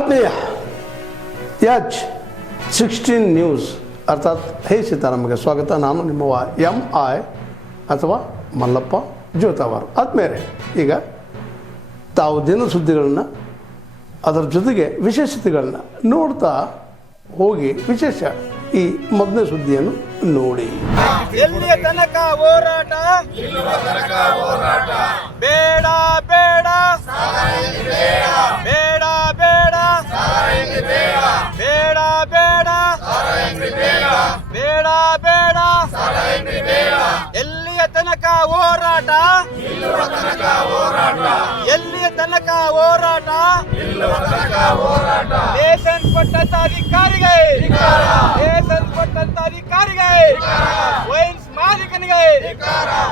ಆತ್ಮೀಯ H16 news ಅರ್ಥಾತ್ ಹೇ ಸೀತಾರಾಮಗೆ ಸ್ವಾಗತ. ನಾನು ನಿಮ್ಮವ MI ಅಥವಾ ಮಲ್ಲಪ್ಪ ಜೋತಾವಾರ್. ಆದ್ಮೇಲೆ ಈಗ ತಾವು ದಿನ ಸುದ್ದಿಗಳನ್ನ ಅದರ ಜೊತೆಗೆ ವಿಶೇಷತೆಗಳನ್ನ ನೋಡ್ತಾ ಹೋಗಿ ವಿಶೇಷ ಈ ಮೊದಲನೇ ಸುದ್ದಿಯನ್ನು ನೋಡಿ. ಎಲ್ಲಿಯ ತನಕ ಹೋರಾಟ ಬೇಡ ಬೇಡ ಬೇಡ ಬೇಡ ಬೇಡ ಬೇಡ ಬೇಡ ಬೇಡ ಎಲ್ಲಿಯ ತನಕ ಹೋರಾಟ ಎಲ್ಲಿಯ ತನಕ ಹೋರಾಟ ಲೇಸನ್ ಕೊಟ್ಟಂತ ಅಧಿಕಾರಿಗೆ ಲೇಸನ್ ಕೊಟ್ಟಂತ ಅಧಿಕಾರಿಗೆ ವೈನ್ಸ್ ಮಾಲೀಕನಿಗೆ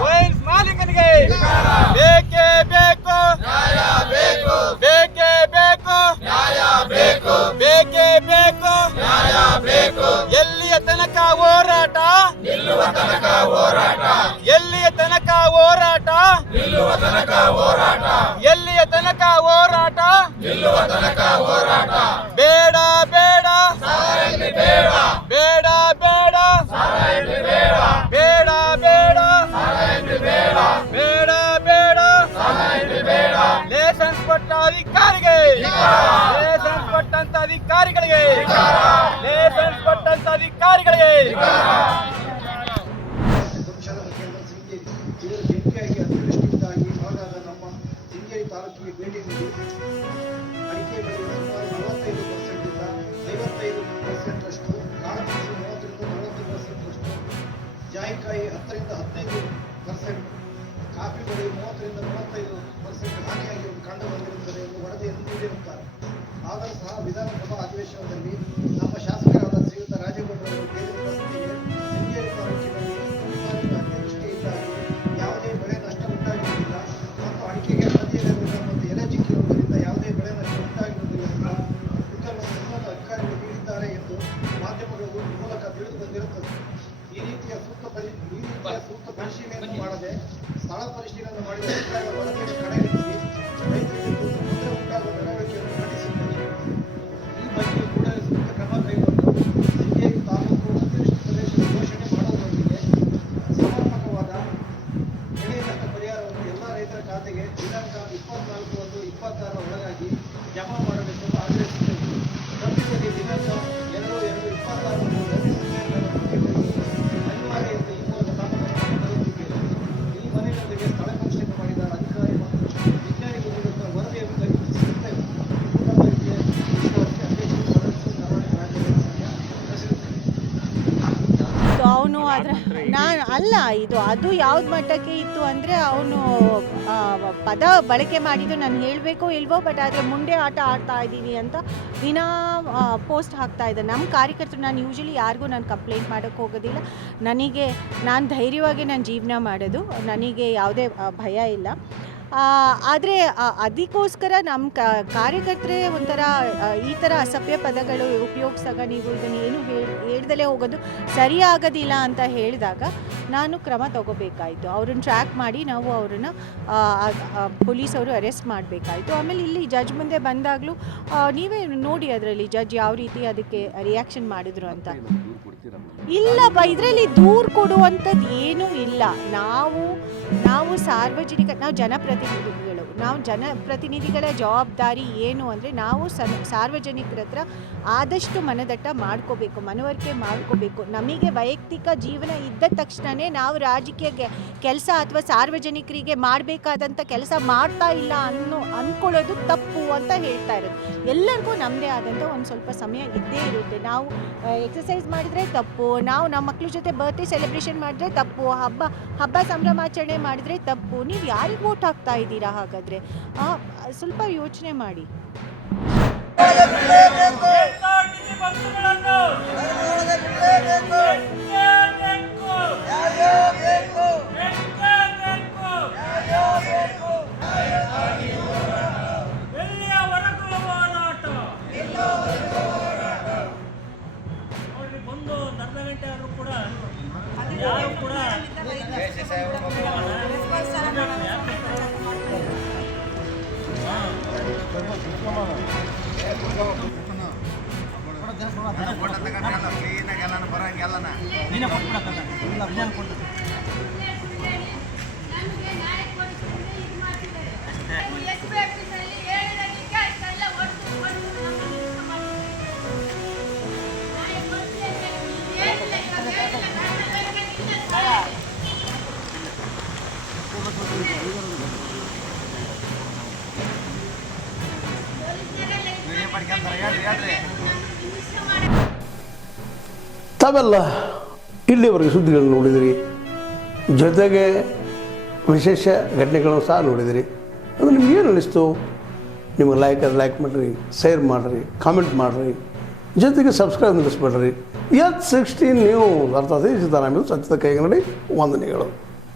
ವೈನ್ಸ್ ಮಾಲೀಕನಿಗೆ ಬೇಕೇ ಬೇಕು ಬೇಕೇ ಬೇಕು ಬೇಕೇ ಬೇಕು ಎಲ್ಲಿಯ ತನಕ ಹೋರಾಟ ಎಲ್ಲಿಯ ತನಕ ಹೋರಾಟ ಎಲ್ಲಿಯ ತನಕ ಹೋರಾಟ ಬೇಡ ಬೇಡ ಬೇಡ ಬೇಡ ಬೇಡ ಬೇಡ ಬೇಡ ಲೈಸೆನ್ಸ್ ಕೊಟ್ಟ ಅಧಿಕಾರಿಗೆ ಲೈಸೆನ್ಸ್ ಕೊಟ್ಟಂತ ಅಧಿಕಾರಿಗಳಿಗೆ ಲೈಸೆನ್ಸ್ ಕೊಟ್ಟಂತ ಅಧಿಕಾರಿಗಳಿಗೆ ಜಂಟಿಯಾಗಿ ಅತಿವೃಷ್ಟಿಯಿಂದಾಗಿ ಹಾಳಾದ ನಮ್ಮ ಶೃಂಗೇರಿ ತಾಲೂಕಿಗೆ ಭೇಟಿ ನೀಡಿ ಅಡಿಕೆ ಬೆಳೆಯುವ ಸುಮಾರು 45%ರಿಂದ 55%ರಷ್ಟು, ಕಾಳುಮೆಣಸು 30-40%ರಷ್ಟು, ಜಾಯಿಕಾಯಿ 10-15%, ಕಾಫಿ ಬೆಳೆ 30-35% ಹಾನಿಯಾಗಿರುವುದು ಕಂಡು ಬಂದಿರುತ್ತದೆ ಎಂದು ವರದಿಯನ್ನು ನೀಡಿರುತ್ತಾರೆ. ಆದರೂ ಸಹ ವಿಧಾನಸಭಾ ಅಧಿವೇಶನದಲ್ಲಿ ನಮ್ಮ ಶಾಸಕರಾದ ಶ್ರೀಯುತ ರಾಜೇಗೌಡರವರು ಕೇಂದ್ರ ಪ್ರಶ್ನೆಗೆ ಶೃಂಗೇರಿ ತಾಲೂಕಿನಲ್ಲಿ ಅತಿವೃಷ್ಟಿಯಿಂದಾಗಿ ಯಾವುದೇ ಬೆಳೆ ನಷ್ಟ ಉಂಟಾಗಿರುವುದಿಲ್ಲ ಮತ್ತು ಅಡಿಕೆಗೆ ಹಳದಿಯ ರೋಗ ಮತ್ತು ಎಲೆ ಚಿಕ್ಕಿರುವುದರಿಂದ ಯಾವುದೇ ಬೆಳೆ ನಷ್ಟ ಉಂಟಾಗಿರುವುದಿಲ್ಲ ಎಂಬ ಉತ್ತರವನ್ನು ಉನ್ನತ ಅಧಿಕಾರಿಗಳು ನೀಡಿದ್ದಾರೆ ಎಂದು ಮಾಧ್ಯಮಗಳ ಮೂಲಕ ತಿಳಿದು ಬಂದಿರುತ್ತದೆ. ಈ ರೀತಿಯ ಸೂಕ್ತ ಪರಿಶೀಲನೆಯನ್ನು ಮಾಡದೆ ಸ್ಥಳ ಪರಿಶೀಲನೆ ಮಾಡಿದ ಅಧಿಕಾರಿಗಳ ವರದಿಯನ್ನು ಕಡೆಗಣಿಸಿ ರೈತರಿಗೆ ತೊಂದರೆ ಉಂಟಾಗುವ ನಡವಳಿಕೆಯನ್ನು ಖಂಡಿಸಿದ್ದಾರೆ. ಈ ಬಗ್ಗೆ ಕೂಡಲೇ ಸೂಕ್ತ ಕ್ರಮ ಕೈಗೊಂಡು ಶೃಂಗೇರಿ ತಾಲೂಕು ಅತಿವೃಷ್ಟಿ ಪ್ರದೇಶದ ಘೋಷಣೆ ಮಾಡುವುದರೊಂದಿಗೆ ಸಮರ್ಪಕವಾದ ಬೆಳೆ ನಷ್ಟ ಪರಿಹಾರವನ್ನು ಎಲ್ಲ ರೈತರ ಖಾತೆಗೆ ದಿನಾಂಕ 24/1/26 ಒಳಗಾಗಿ ಜಮಾ ಮಾಡಬೇಕೆಂದು ಆಗ್ರಹಿಸಿದ್ದೇವೆ. ಸಭೆಯಲ್ಲಿ ದಿನಾಂಕ 2/2/26 ಅನಿವಾರ್ಯ ಎಂದು ಈ ಮೂಲಕ ತಾಮಸವನ್ನು ನಡೆಸುತ್ತಿದ್ದೇವೆ. ಈ ಮನೆಯೊಂದಿಗೆ ಸ್ಥಳ ಪರಿಶೀಲನೆ ಮಾಡಿದ ಅಧಿಕಾರಿ ಮತ್ತು ವಿಜ್ಞಾನಿಗಳು ನೀಡುವ ವರದಿಯನ್ನು ಕೈಗೊಳ್ಳುತ್ತಿದ್ದೇವೆ. ಮೂಲಗಳಿಗೆ ವಿಶ್ವಾಸಕ್ಕೆ ಅಧ್ಯಕ್ಷರು ಸದಸ್ಯರು ಕರ್ನಾಟಕ ರಾಜ್ಯ ಅವನು ಆದರೆ ನಾನು ಅಲ್ಲ ಅದು ಯಾವ್ದು ಮಟ್ಟಕ್ಕೆ ಇತ್ತು ಅಂದರೆ ಅವನು ಪದ ಬಳಕೆ ಮಾಡಿದ್ದು ನಾನು ಹೇಳಬೇಕೋ ಇಲ್ವೋ, ಬಟ್ ಆದರೆ ಮುಂದೆ ಆಟ ಆಡ್ತಾ ಇದ್ದೀನಿ ಅಂತ ದಿನ ಪೋಸ್ಟ್ ಹಾಕ್ತಾ ಇದ್ದೆ. ನಮ್ಮ ಕಾರ್ಯಕರ್ತರು, ನಾನು ಯೂಶ್ವಲಿ ಯಾರಿಗೂ ನಾನು ಕಂಪ್ಲೇಂಟ್ ಮಾಡೋಕ್ಕೆ ಹೋಗೋದಿಲ್ಲ. ನಾನು ಧೈರ್ಯವಾಗಿ ನಾನು ಜೀವನ ಮಾಡೋದು, ನನಗೆ ಯಾವುದೇ ಭಯ ಇಲ್ಲ. ಆದರೆ ಅದಕ್ಕೋಸ್ಕರ ನಮ್ಮ ಕಾರ್ಯಕರ್ತರೇ ಒಂಥರ ಈ ಥರ ಅಸಭ್ಯ ಪದಗಳು ಉಪಯೋಗಿಸಿದಾಗ ನೀವು ಇದನ್ನು ಏನು ಹೇಳ್ದಲೇ ಹೋಗೋದು ಸರಿಯಾಗೋದಿಲ್ಲ ಅಂತ ಹೇಳಿದಾಗ ನಾನು ಕ್ರಮ ತಗೋಬೇಕಾಯಿತು. ಅವ್ರನ್ನ ಟ್ರ್ಯಾಕ್ ಮಾಡಿ ನಾವು ಅವ್ರನ್ನ ಪೊಲೀಸವರು ಅರೆಸ್ಟ್ ಮಾಡಬೇಕಾಯಿತು. ಆಮೇಲೆ ಇಲ್ಲಿ ಜಡ್ಜ್ ಮುಂದೆ ಬಂದಾಗಲೂ ನೀವೇ ನೋಡಿ ಅದರಲ್ಲಿ ಜಡ್ಜ್ ಯಾವ ರೀತಿ ಅದಕ್ಕೆ ರಿಯಾಕ್ಷನ್ ಮಾಡಿದ್ರು ಅಂತ. ಇಲ್ಲ ಇದರಲ್ಲಿ ದೂರು ಕೊಡುವಂಥದ್ದು ಏನೂ ಇಲ್ಲ. ನಾವು ಸಾರ್ವಜನಿಕ, ನಾವು ಜನಪ್ರತಿನಿಧಿಗಳ ಜವಾಬ್ದಾರಿ ಏನು ಅಂದರೆ ನಾವು ಸಾರ್ವಜನಿಕರ ಹತ್ರ ಆದಷ್ಟು ಮನದಟ್ಟ ಮಾಡ್ಕೋಬೇಕು, ಮನವರಿಕೆ ಮಾಡ್ಕೋಬೇಕು. ನಮಗೆ ವೈಯಕ್ತಿಕ ಜೀವನ ಇದ್ದ ತಕ್ಷಣವೇ ನಾವು ರಾಜಕೀಯ ಕೆಲಸ ಅಥವಾ ಸಾರ್ವಜನಿಕರಿಗೆ ಮಾಡಬೇಕಾದಂಥ ಕೆಲಸ ಮಾಡ್ತಾ ಇಲ್ಲ ಅಂದ್ಕೊಳ್ಳೋದು ತಪ್ಪು ಅಂತ ಹೇಳ್ತಾ ಇರೋದು. ಎಲ್ಲರಿಗೂ ನಮ್ಮದೇ ಆದಂಥ ಒಂದು ಸ್ವಲ್ಪ ಸಮಯ ಇದ್ದೇ ಇರುತ್ತೆ. ನಾವು ಎಕ್ಸಸೈಸ್ ಮಾಡಿದರೆ ತಪ್ಪು, ನಾವು ನಮ್ಮ ಮಕ್ಕಳ ಜೊತೆ ಬರ್ತ್ಡೇ ಸೆಲೆಬ್ರೇಷನ್ ಮಾಡಿದ್ರೆ ತಪ್ಪು, ಹಬ್ಬ ಸಂಭ್ರಮಾಚರಣೆ ಮಾಡಿದರೆ ತಪ್ಪು. ನೀವು ಯಾರಿಗೆ ವೋಟ್ ಹಾಕ್ತಾ ಇದ್ದೀರಾ? ಹಾಗಾದರೆ ಸ್ವಲ್ಪ ಯೋಚನೆ ಮಾಡಿ. ಒಂದು ಅರ್ಧ ಗಂಟೆ ಆದರೂ ಕೂಡ ಯಾರು ಕೂಡ ನೀನೇ ಕೊಟ್ಬಿಡಕ್ಕಲ್ಲ ಎಲ್ಲ ಅಭಿಯಾನ ಕೊಟ್ಟು ತಾವೆಲ್ಲ ಇಲ್ಲಿವರೆಗೆ ಸುದ್ದಿಗಳನ್ನು ನೋಡಿದಿರಿ, ಜೊತೆಗೆ ವಿಶೇಷ ಘಟನೆಗಳನ್ನು ಸಹ ನೋಡಿದಿರಿ. ಅದು ನಿಮ್ಗೆ ಏನು ಅನ್ನಿಸ್ತು? ನಿಮಗೆ ಲೈಕ್ ಮಾಡಿರಿ, ಶೇರ್ ಮಾಡಿರಿ, ಕಾಮೆಂಟ್ ಮಾಡಿರಿ, ಜೊತೆಗೆ ಸಬ್ಸ್ಕ್ರೈಬ್ ನಿಲ್ಲಿಸ್ಬೇಡ್ರಿ. H16 ನ್ಯೂಸ್ ಅರ್ಥಾತ್ ಸೀತಾರಾಮ್ ಸತ್ಯದ ಕೈಗನ್ನಡಿ ವಂದನೆಗಳು.